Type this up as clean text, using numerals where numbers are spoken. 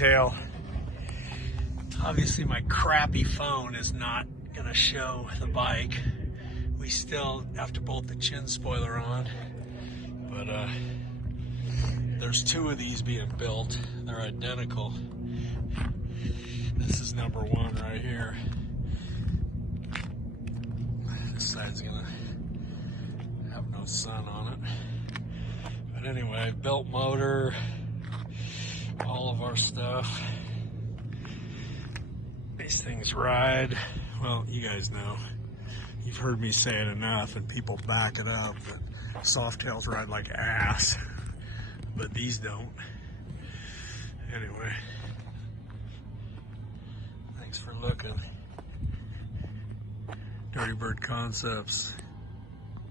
Softail. Obviously my crappy phone is not gonna show the bike. We still have to bolt the chin spoiler on, but there's two of these being built. They're identical. This is number one right here. This side's gonna have no sun on it. But anyway, built motor, all of our stuff. These things ride. Well, you guys know. You've heard me say it enough, and people back it up, that Softails ride like ass, but these don't. Anyway, thanks for looking. Dirty Bird Concepts.